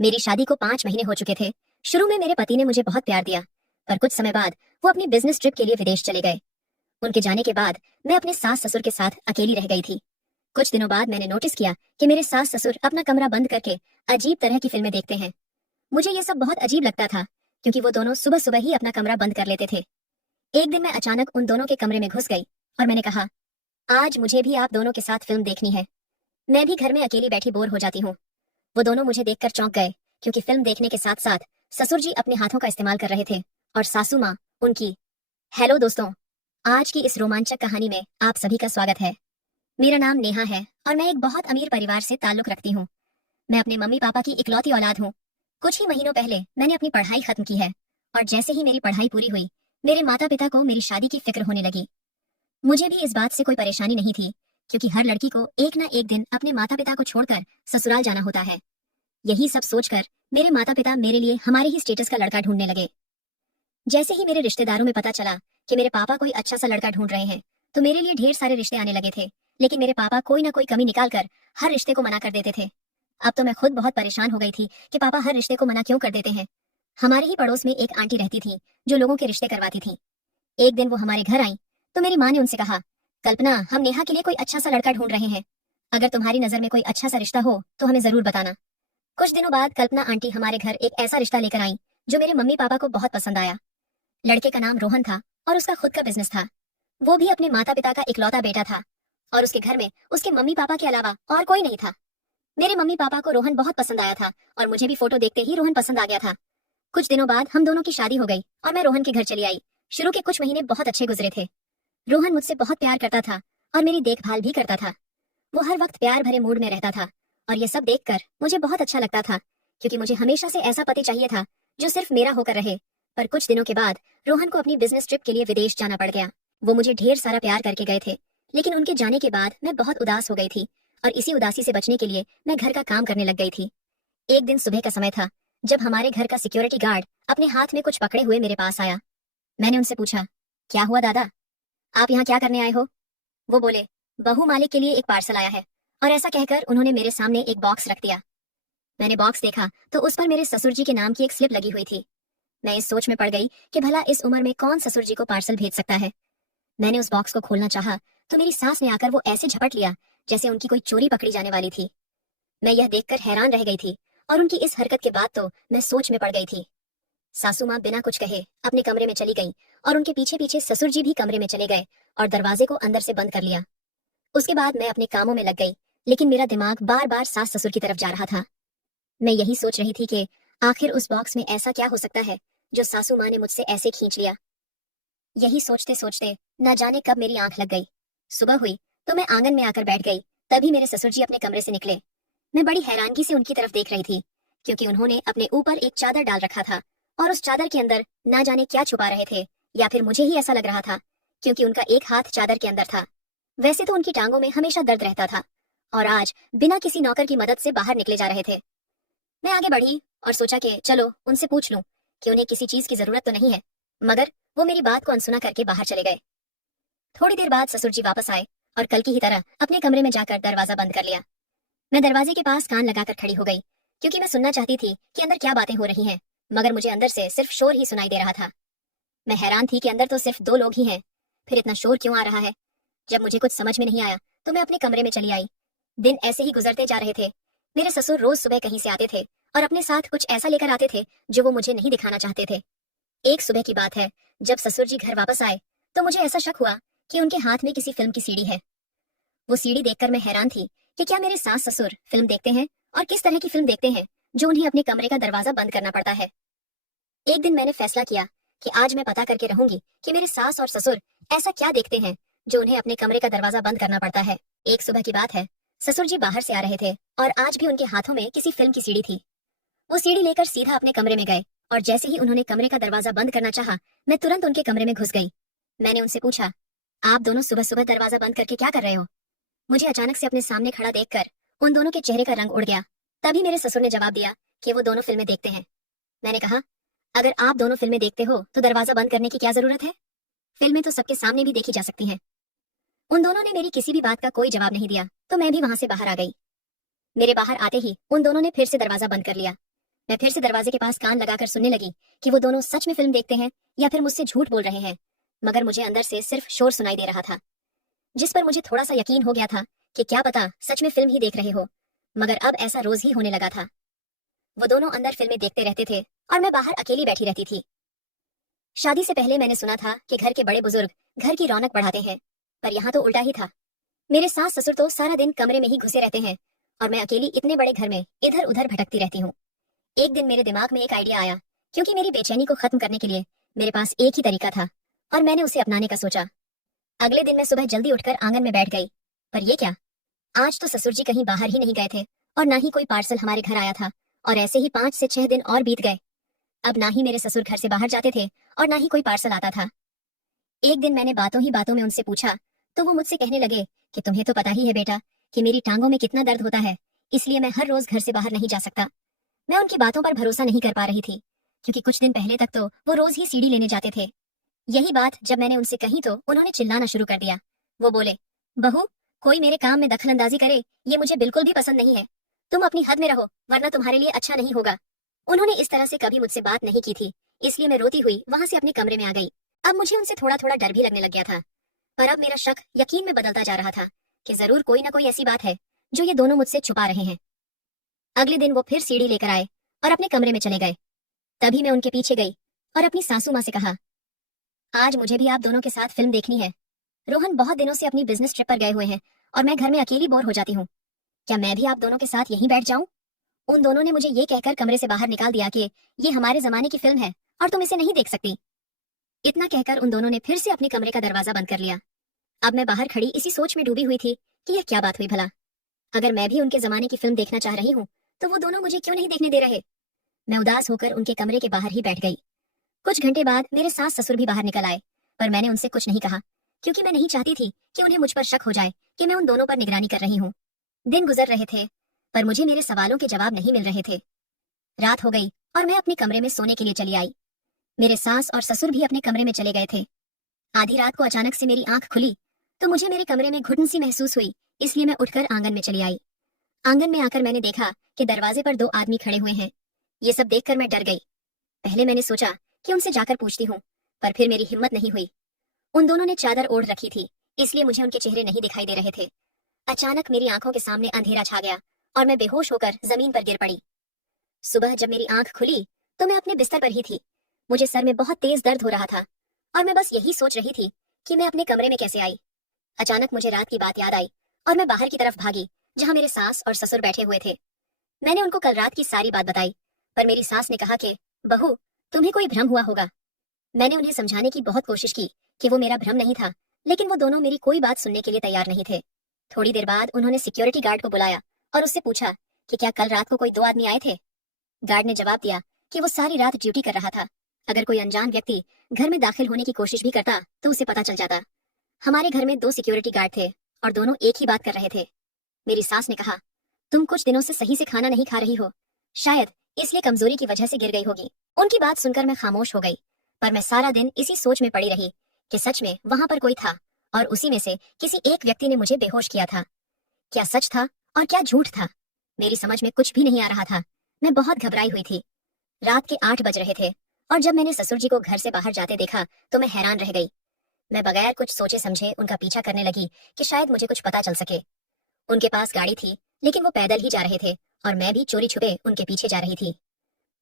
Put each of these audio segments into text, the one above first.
मेरी शादी को 5 महीने हो चुके थे। शुरू में मेरे पति ने मुझे बहुत प्यार दिया, पर कुछ समय बाद वो अपनी बिजनेस ट्रिप के लिए विदेश चले गए। उनके जाने के बाद मैं अपने सास ससुर के साथ अकेली रह गई थी। कुछ दिनों बाद मैंने नोटिस किया कि मेरे सास ससुर अपना कमरा बंद करके अजीब तरह की फिल्में देखते हैं। मुझे ये सब बहुत अजीब लगता था, क्योंकि वो दोनों सुबह सुबह ही अपना कमरा बंद कर लेते थे। एक दिन मैं अचानक उन दोनों के कमरे में घुस गई और मैंने कहा, आज मुझे भी आप दोनों के साथ फिल्म देखनी है। मैं भी घर में अकेली बैठी बोर हो जाती हूँ। वो दोनों मुझे देखकर चौंक गए, क्योंकि फिल्म देखने के साथ साथ ससुर जी अपने हाथों का इस्तेमाल कर रहे थे और सासू माँ उनकी। हेलो दोस्तों, आज की इस रोमांचक कहानी में आप सभी का स्वागत है। मेरा नाम नेहा है और मैं एक बहुत अमीर परिवार से ताल्लुक रखती हूँ। मैं अपने मम्मी पापा की इकलौती औलाद हूँ। कुछ ही महीनों पहले मैंने अपनी पढ़ाई खत्म की है और जैसे ही मेरी पढ़ाई पूरी हुई, मेरे माता पिता को मेरी शादी की फिक्र होने लगी। मुझे भी इस बात से कोई परेशानी नहीं थी, क्योंकि हर लड़की को एक ना एक दिन अपने माता पिता को छोड़कर ससुराल जाना होता है। यही सब सोचकर मेरे माता पिता मेरे लिए हमारे ही स्टेटस का लड़का ढूंढने लगे। जैसे ही मेरे रिश्तेदारों में पता चला कि मेरे पापा कोई अच्छा सा लड़का ढूंढ रहे हैं, तो मेरे लिए ढेर सारे रिश्ते आने लगे थे। लेकिन मेरे पापा कोई ना कोई कमी निकालकर हर रिश्ते को मना कर देते थे। अब तो मैं खुद बहुत परेशान हो गई थी कि पापा हर रिश्ते को मना क्यों कर देते हैं। हमारे ही पड़ोस में एक आंटी रहती थी जो लोगों के रिश्ते करवाती थी। एक दिन वो हमारे घर आई तो मेरी माँ ने उनसे कहा, कल्पना, हम नेहा के लिए कोई अच्छा सा लड़का ढूंढ रहे हैं। अगर तुम्हारी नजर में कोई अच्छा सा रिश्ता हो तो हमें जरूर बताना। कुछ दिनों बाद कल्पना आंटी हमारे घर एक ऐसा रिश्ता लेकर आई जो मेरे मम्मी पापा को बहुत पसंद आया। लड़के का नाम रोहन था और उसका खुद का बिजनेस था। वो भी अपने माता पिता का इकलौता बेटा था और उसके घर में उसके मम्मी पापा के अलावा और कोई नहीं था। मेरे मम्मी पापा को रोहन बहुत पसंद आया था और मुझे भी फोटो देखते ही रोहन पसंद आ गया था। कुछ दिनों बाद हम दोनों की शादी हो गई और मैं रोहन के घर चली आई। शुरू के कुछ महीने बहुत अच्छे गुजरे थे। रोहन मुझसे बहुत प्यार करता था और मेरी देखभाल भी करता था। वो हर वक्त प्यार भरे मूड में रहता था और ये सब देखकर मुझे बहुत अच्छा लगता था, क्योंकि मुझे हमेशा से ऐसा पति चाहिए था जो सिर्फ मेरा होकर रहे। पर कुछ दिनों के बाद रोहन को अपनी बिजनेस ट्रिप के लिए विदेश जाना पड़ गया। वो मुझे ढेर सारा प्यार करके गए थे, लेकिन उनके जाने के बाद मैं बहुत उदास हो गई थी और इसी उदासी से बचने के लिए मैं घर का काम करने लग गई थी। एक दिन सुबह का समय था जब हमारे घर का सिक्योरिटी गार्ड अपने हाथ में कुछ पकड़े हुए मेरे पास आया। मैंने उनसे पूछा, क्या हुआ दादा, आप यहाँ क्या करने आए हो? वो बोले, बहू मालिक के लिए एक पार्सल आया है। और ऐसा कहकर उन्होंने मेरे सामने एक बॉक्स रख दिया। मैंने बॉक्स देखा तो उस पर मेरे ससुर जी के नाम की एक स्लिप लगी हुई थी। मैं इस सोच में पड़ गई कि भला इस उम्र में कौन ससुर जी को पार्सल भेज सकता है। मैंने उस बॉक्स को खोलना चाहा तो मेरी सास ने आकर वो ऐसे झपट लिया जैसे उनकी कोई चोरी पकड़ी जाने वाली थी। मैं यह देखकर हैरान रह गई थी और उनकी इस हरकत के बाद तो मैं सोच में पड़ गई थी। सासू माँ बिना कुछ कहे अपने कमरे में चली गई और उनके पीछे पीछे ससुर जी भी कमरे में चले गए और दरवाजे को अंदर से बंद कर लिया। उसके बाद मैं अपने कामों में लग गई, लेकिन मेरा दिमाग बार बार सास ससुर की तरफ जा रहा था। मैं यही सोच रही थी कि आखिर उस बॉक्स में ऐसा क्या हो सकता है जो सासू माँ ने मुझसे ऐसे खींच लिया। यही सोचते सोचते न जाने कब मेरी आंख लग गई। सुबह हुई तो मैं आंगन में आकर बैठ गई। तभी मेरे ससुर जी अपने कमरे से निकले। मैं बड़ी हैरानगी से उनकी तरफ देख रही थी, क्योंकि उन्होंने अपने ऊपर एक चादर डाल रखा था और उस चादर के अंदर ना जाने क्या छुपा रहे थे, या फिर मुझे ही ऐसा लग रहा था, क्योंकि उनका एक हाथ चादर के अंदर था। वैसे तो उनकी टांगों में हमेशा दर्द रहता था और आज बिना किसी नौकर की मदद से बाहर निकले जा रहे थे। मैं आगे बढ़ी और सोचा कि चलो उनसे पूछ लूं कि उन्हें किसी चीज की जरूरत तो नहीं है, मगर वो मेरी बात को अनसुना करके बाहर चले गए। थोड़ी देर बाद ससुर जी वापस आए और कल की ही तरह अपने कमरे में जाकर दरवाजा बंद कर लिया। मैं दरवाजे के पास कान लगाकर खड़ी हो गई, क्योंकि मैं सुनना चाहती थी कि अंदर क्या बातें हो रही हैं, मगर मुझे अंदर से सिर्फ शोर ही सुनाई दे रहा था। मैं हैरान थी कि अंदर तो सिर्फ 2 लोग ही हैं, फिर इतना शोर क्यों आ रहा है। जब मुझे कुछ समझ में नहीं आया तो मैं अपने कमरे में चली आई। दिन ऐसे ही गुजरते जा रहे थे। मेरे ससुर रोज सुबह कहीं से आते थे और अपने साथ कुछ ऐसा लेकर आते थे जो वो मुझे नहीं दिखाना चाहते थे। एक सुबह की बात है, जब ससुर जी घर वापस आए तो मुझे ऐसा शक हुआ कि उनके हाथ में किसी फिल्म की सीडी है। वो सीडी देखकर मैं हैरान थी कि क्या मेरे सास ससुर फिल्म देखते हैं और किस तरह की फिल्म देखते हैं जो उन्हें अपने कमरे का दरवाजा बंद करना पड़ता है। एक दिन मैंने फैसला किया कि आज मैं पता करके रहूंगी कि मेरे सास और ससुर ऐसा क्या देखते हैं जो उन्हें अपने कमरे का दरवाजा बंद करना पड़ता है। एक सुबह की बात है, ससुर जी बाहर से आ रहे थे और आज भी उनके हाथों में किसी फिल्म की सीडी थी। वो सीडी लेकर सीधा अपने कमरे में गए और जैसे ही उन्होंने कमरे का दरवाजा बंद करना चाहा, मैं तुरंत उनके कमरे में घुस गई। मैंने उनसे पूछा, आप दोनों सुबह सुबह दरवाजा बंद करके क्या कर रहे हो? मुझे अचानक से अपने सामने खड़ा देखकर उन दोनों के चेहरे का रंग उड़ गया। तभी मेरे ससुर ने जवाब दिया कि वो दोनों फिल्में देखते हैं। मैंने कहा, अगर आप दोनों फिल्में देखते हो तो दरवाजा बंद करने की क्या जरूरत है? फिल्में तो सबके सामने भी देखी जा सकती हैं। उन दोनों ने मेरी किसी भी बात का कोई जवाब नहीं दिया तो मैं भी वहां से बाहर आ गई। मेरे बाहर आते ही उन दोनों ने फिर से दरवाजा बंद कर लिया। मैं फिर से दरवाजे के पास कान लगाकर सुनने लगी कि वो दोनों सच में फिल्म देखते हैं या फिर मुझसे झूठ बोल रहे हैं, मगर मुझे अंदर से सिर्फ शोर सुनाई दे रहा था, जिस पर मुझे थोड़ा सा यकीन हो गया था कि क्या पता सच में फिल्म ही देख रहे हो। मगर अब ऐसा रोज ही होने लगा था। वो दोनों अंदर फिल्में देखते रहते थे और मैं बाहर अकेली बैठी रहती थी। शादी से पहले मैंने सुना था कि घर के बड़े बुजुर्ग घर की रौनक बढ़ाते हैं, पर यहाँ तो उल्टा ही था। मेरे सास ससुर तो सारा दिन कमरे में ही घुसे रहते हैं और मैं अकेली इतने बड़े घर में इधर उधर भटकती रहती हूँ। एक दिन मेरे दिमाग में एक आइडिया आया, क्योंकि मेरी बेचैनी को खत्म करने के लिए मेरे पास एक ही तरीका था और मैंने उसे अपनाने का सोचा। अगले दिन मैं सुबह जल्दी उठकर आंगन में बैठ गई। पर ये क्या, आज तो ससुर जी कहीं बाहर ही नहीं गए थे और ना ही कोई पार्सल हमारे घर आया था, और ऐसे ही 5 से 6 दिन और बीत गए। अब ना ही मेरे ससुर घर से बाहर जाते थे और ना ही कोई पार्सल आता था। एक दिन मैंने बातों ही बातों में उनसे पूछा तो वो मुझसे कहने लगे कि तुम्हें तो पता ही है बेटा कि मेरी टांगों में कितना दर्द होता है, इसलिए मैं हर रोज घर से बाहर नहीं जा सकता। मैं उनकी बातों पर भरोसा नहीं कर पा रही थी, क्योंकि कुछ दिन पहले तक तो वो रोज ही सीढ़ी लेने जाते थे। यही बात जब मैंने उनसे कही तो उन्होंने चिल्लाना शुरू कर दिया। वो बोले, बहू, कोई मेरे काम में दखल अंदाजी करे ये मुझे बिल्कुल भी पसंद नहीं है। तुम अपनी हद में रहो, वरना तुम्हारे लिए अच्छा नहीं होगा। उन्होंने इस तरह से कभी मुझसे बात नहीं की थी, इसलिए मैं रोती हुई वहां से अपने कमरे में आ गई। अब मुझे उनसे थोड़ा थोड़ा डर भी लगने लग गया था, पर अब मेरा शक यकीन में बदलता जा रहा था कि जरूर कोई ना कोई ऐसी बात है जो ये दोनों मुझसे छुपा रहे हैं। अगले दिन वो फिर सीढ़ी लेकर आए और अपने कमरे में चले गए। तभी मैं उनके पीछे गई और अपनी सासू माँ से कहा, आज मुझे भी आप दोनों के साथ फिल्म देखनी है। रोहन बहुत दिनों से अपनी बिजनेस ट्रिप पर गए हुए हैं और मैं घर में अकेली बोर हो जाती हूँ। क्या मैं भी आप दोनों के साथ यहीं बैठ जाऊं? उन दोनों ने मुझे ये कहकर कमरे से बाहर निकाल दिया कि ये हमारे जमाने की फिल्म है और तुम इसे नहीं देख सकती। इतना कहकर उन दोनों ने फिर से अपने कमरे का दरवाजा बंद कर लिया। अब मैं बाहर खड़ी इसी सोच में डूबी हुई थी कि यह क्या बात हुई भला। अगर मैं भी उनके जमाने की फिल्म देखना चाह रही हूँ तो वो दोनों मुझे क्यों नहीं देखने दे रहे। मैं उदास होकर उनके कमरे के बाहर ही बैठ गई। कुछ घंटे बाद मेरे सास ससुर भी बाहर निकल आए, पर मैंने उनसे कुछ नहीं कहा, क्योंकि मैं नहीं चाहती थी कि उन्हें मुझ पर शक हो जाए कि मैं उन दोनों पर निगरानी कर रही हूँ। दिन गुजर रहे थे, पर मुझे मेरे सवालों के जवाब नहीं मिल रहे थे। रात हो गई और मैं अपने कमरे में सोने के लिए चली आई। मेरे सास और ससुर भी अपने कमरे में चले गए थे। आधी रात को अचानक से मेरी आंख खुली तो मुझे मेरे कमरे में घुटन सी महसूस हुई, इसलिए मैं उठकर आंगन में चली आई। आंगन में आकर मैंने देखा कि दरवाजे पर 2 आदमी खड़े हुए हैं। ये सब देखकर मैं डर गई। पहले मैंने सोचा कि उनसे जाकर पूछती हूँ, पर फिर मेरी हिम्मत नहीं हुई। उन दोनों ने चादर ओढ़ रखी थी, इसलिए मुझे उनके चेहरे नहीं दिखाई दे रहे थे। अचानक मेरी आंखों के सामने अंधेरा छा गया और मैं बेहोश होकर जमीन पर गिर पड़ी। सुबह जब मेरी आंख खुली तो मैं अपने बिस्तर पर ही थी। मुझे सर में बहुत तेज दर्द हो रहा था और मैं बस यही सोच रही थी कि मैं अपने कमरे में कैसे आई। अचानक मुझे रात की बात याद आई और मैं बाहर की तरफ भागी, जहां मेरे सास और ससुर बैठे हुए थे। मैंने उनको कल रात की सारी बात बताई, पर मेरी सास ने कहा कि बहू, तुम्हें कोई भ्रम हुआ होगा। मैंने उन्हें समझाने की बहुत कोशिश की कि वो मेरा भ्रम नहीं था, लेकिन वो दोनों मेरी कोई बात सुनने के लिए तैयार नहीं थे। थोड़ी देर बाद उन्होंने सिक्योरिटी गार्ड को बुलाया और उससे पूछा कि क्या कल रात को कोई 2 आदमी आए थे। गार्ड ने जवाब दिया कि वो सारी रात ड्यूटी कर रहा था। अगर कोई अनजान व्यक्ति घर में दाखिल होने की कोशिश भी करता तो उसे पता चल जाता। हमारे घर में 2 सिक्योरिटी गार्ड थे और दोनों एक ही बात कर रहे थे। मेरी सास ने कहा, तुम कुछ दिनों से सही से खाना नहीं खा रही हो, शायद इसलिए कमजोरी की वजह से गिर गई होगी। उनकी बात सुनकर मैं खामोश हो गई, पर मैं सारा दिन इसी सोच में पड़ी रही कि सच में वहां पर कोई था और उसी में से किसी एक व्यक्ति ने मुझे बेहोश किया था। क्या सच था और क्या झूठ था, मेरी समझ में कुछ भी नहीं आ रहा था। मैं बहुत घबराई हुई थी। रात के 8 बज रहे थे और जब मैंने ससुर जी को घर से बाहर जाते देखा तो मैं हैरान रह गई। मैं बगैर कुछ सोचे समझे उनका पीछा करने लगी कि शायद मुझे कुछ पता चल सके। उनके पास गाड़ी थी, लेकिन वो पैदल ही जा रहे थे और मैं भी चोरी छुपे उनके पीछे जा रही थी।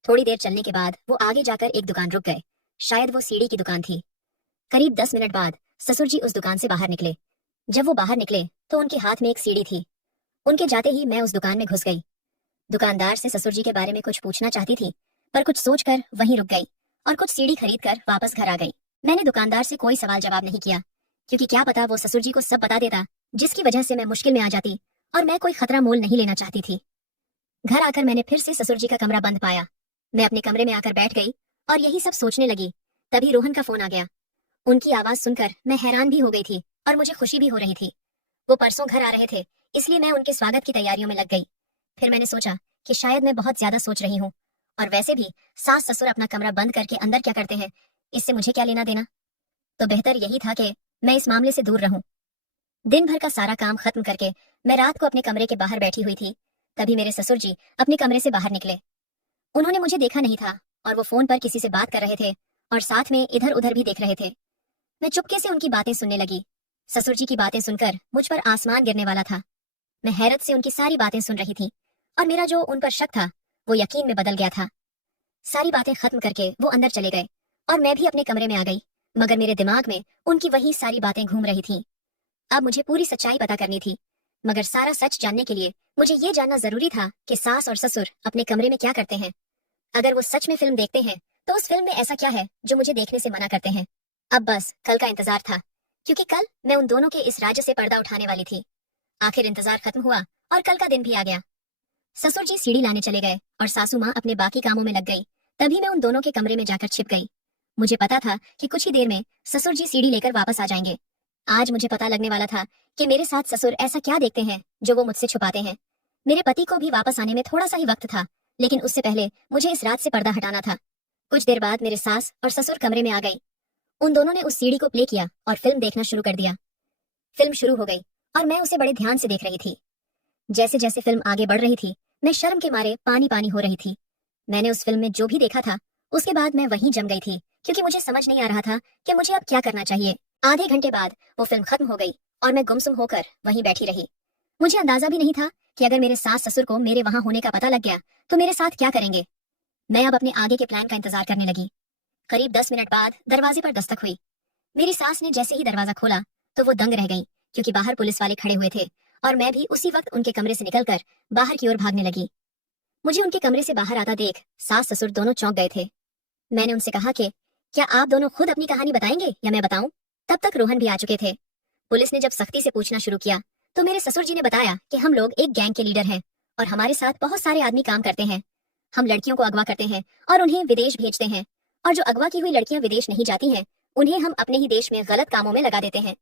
थोड़ी देर चलने के बाद वो आगे जाकर एक दुकान रुक गए। शायद वो सीढ़ी की दुकान थी। करीब 10 मिनट बाद ससुर जी उस दुकान से बाहर निकले। जब वो बाहर निकले तो उनके हाथ में एक सीढ़ी थी। उनके जाते ही मैं उस दुकान में घुस गई। दुकानदार से ससुर जी के बारे में कुछ पूछना चाहती थी, पर कुछ सोचकर वहीं रुक गई और कुछ सीढ़ी खरीद कर वापस घर आ गई। मैंने दुकानदार से कोई सवाल जवाब नहीं किया, क्योंकि क्या पता वो ससुर जी को सब बता देता, जिसकी वजह से मैं मुश्किल में आ जाती और मैं कोई खतरा मोल नहीं लेना चाहती थी। घर आकर मैंने फिर से ससुर जी का कमरा बंद पाया। मैं अपने कमरे में आकर बैठ गई और यही सब सोचने लगी। तभी रोहन का फोन आ गया। उनकी आवाज सुनकर मैं हैरान भी हो गई थी और मुझे खुशी भी हो रही थी। वो परसों घर आ रहे थे, इसलिए मैं उनके स्वागत की तैयारियों में लग गई। फिर मैंने सोचा कि शायद मैं बहुत ज्यादा सोच रही हूँ, और वैसे भी सास ससुर अपना कमरा बंद करके अंदर क्या करते हैं, इससे मुझे क्या लेना देना। तो बेहतर यही था कि मैं इस मामले से दूर रहूं। दिन भर का सारा काम खत्म करके मैं रात को अपने कमरे के बाहर बैठी हुई थी। तभी मेरे ससुर जी अपने कमरे से बाहर निकले। उन्होंने मुझे देखा नहीं था और वो फोन पर किसी से बात कर रहे थे और साथ में इधर उधर भी देख रहे थे। मैं चुपके से उनकी बातें सुनने लगी। ससुर जी की बातें सुनकर मुझ पर आसमान गिरने वाला था। मैं हैरत से उनकी सारी बातें सुन रही थी और मेरा जो उन पर शक था वो यकीन में बदल गया था। सारी बातें खत्म करके वो अंदर चले गए और मैं भी अपने कमरे में आ गई, मगर मेरे दिमाग में उनकी वही सारी बातें घूम रही थीं। अब मुझे पूरी सच्चाई पता करनी थी, मगर सारा सच जानने के लिए मुझे ये जानना जरूरी था कि सास और ससुर अपने कमरे में क्या करते हैं। अगर वो सच में फिल्म देखते हैं तो उस फिल्म में ऐसा क्या है जो मुझे देखने से मना करते हैं। अब बस कल का इंतजार था, क्योंकि कल मैं उन दोनों के इस राज्य से पर्दा उठाने वाली थी। आखिर इंतजार खत्म हुआ और कल का दिन भी आ गया। ससुर जी सीढ़ी लाने चले गए और सासू माँ अपने बाकी कामों में लग गई। तभी मैं उन दोनों के कमरे में जाकर छिप गई। मुझे पता था कि कुछ ही देर में ससुर जी सीढ़ी लेकर वापस आ जाएंगे। आज मुझे पता लगने वाला था कि मेरे साथ ससुर ऐसा क्या देखते हैं जो वो मुझसे छुपाते हैं। मेरे पति को भी वापस आने में थोड़ा सा ही वक्त था, लेकिन उससे पहले मुझे इस रात से पर्दा हटाना था। कुछ देर बाद मेरे सास और ससुर कमरे में आ गई। उन दोनों ने उस सीढ़ी को प्ले किया और फिल्म देखना शुरू कर दिया। फिल्म शुरू हो गई और मैं उसे बड़े ध्यान से देख रही थी। जैसे जैसे फिल्म आगे बढ़ रही थी मैं शर्म के मारे पानी पानी हो रही थी। मैंने उस फिल्म में जो भी देखा था उसके बाद मैं वहीं जम गई थी, क्योंकि मुझे समझ नहीं आ रहा था कि मुझे अब क्या करना चाहिए। आधे घंटे बाद वो फिल्म खत्म हो गई और मैं गुमसुम होकर वहीं बैठी रही। मुझे अंदाजा भी नहीं था कि अगर मेरे सास ससुर को मेरे वहां होने का पता लग गया तो मेरे साथ क्या करेंगे। मैं अब अपने आगे के प्लान का इंतजार करने लगी। करीब 10 मिनट बाद दरवाजे पर दस्तक हुई। मेरी सास ने जैसे ही दरवाजा खोला तो वो दंग रह गई, क्योंकि बाहर पुलिस वाले खड़े हुए थे और मैं भी उसी वक्त उनके कमरे से निकलकर बाहर की ओर भागने लगी। मुझे उनके कमरे से बाहर आता देख सास ससुर दोनों चौंक गए थे। मैंने उनसे कहा कि क्या आप दोनों खुद अपनी कहानी बताएंगे या मैं बताऊं? तब तक रोहन भी आ चुके थे। पुलिस ने जब सख्ती से पूछना शुरू किया तो मेरे ससुर जी ने बताया कि हम लोग एक गैंग के लीडर हैं और हमारे साथ बहुत सारे आदमी काम करते हैं। हम लड़कियों को अगवा करते हैं और उन्हें विदेश भेजते हैं, और जो अगवा की हुई लड़कियां विदेश नहीं जाती हैं उन्हें हम अपने ही देश में गलत कामों में लगा देते हैं।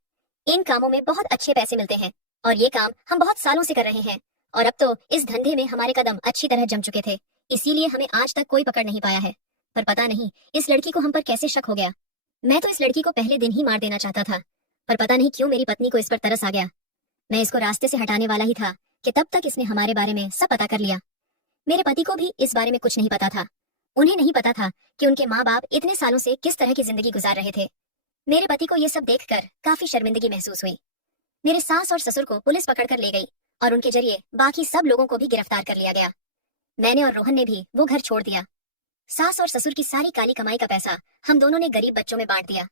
इन कामों में बहुत अच्छे पैसे मिलते हैं और ये काम हम बहुत सालों से कर रहे हैं, और अब तो इस धंधे में हमारे कदम अच्छी तरह जम चुके थे, इसीलिए हमें आज तक कोई पकड़ नहीं पाया है। पर पता नहीं इस लड़की को हम पर कैसे शक हो गया। मैं तो इस लड़की को पहले दिन ही मार देना चाहता था, पर पता नहीं क्यों मेरी पत्नी को इस पर तरस आ गया। मैं इसको रास्ते से हटाने वाला ही था कि तब तक इसने हमारे बारे में सब पता कर लिया। मेरे पति को भी इस बारे में कुछ नहीं पता था। उन्हें नहीं पता था कि उनके माँ बाप इतने सालों से किस तरह की जिंदगी गुजार रहे थे। मेरे पति को ये सब देखकर काफी शर्मिंदगी महसूस हुई। मेरे सास और ससुर को पुलिस पकड़कर ले गई और उनके जरिए बाकी सब लोगों को भी गिरफ्तार कर लिया गया। मैंने और रोहन ने भी वो घर छोड़ दिया। सास और ससुर की सारी काली कमाई का पैसा हम दोनों ने गरीब बच्चों में बांट दिया।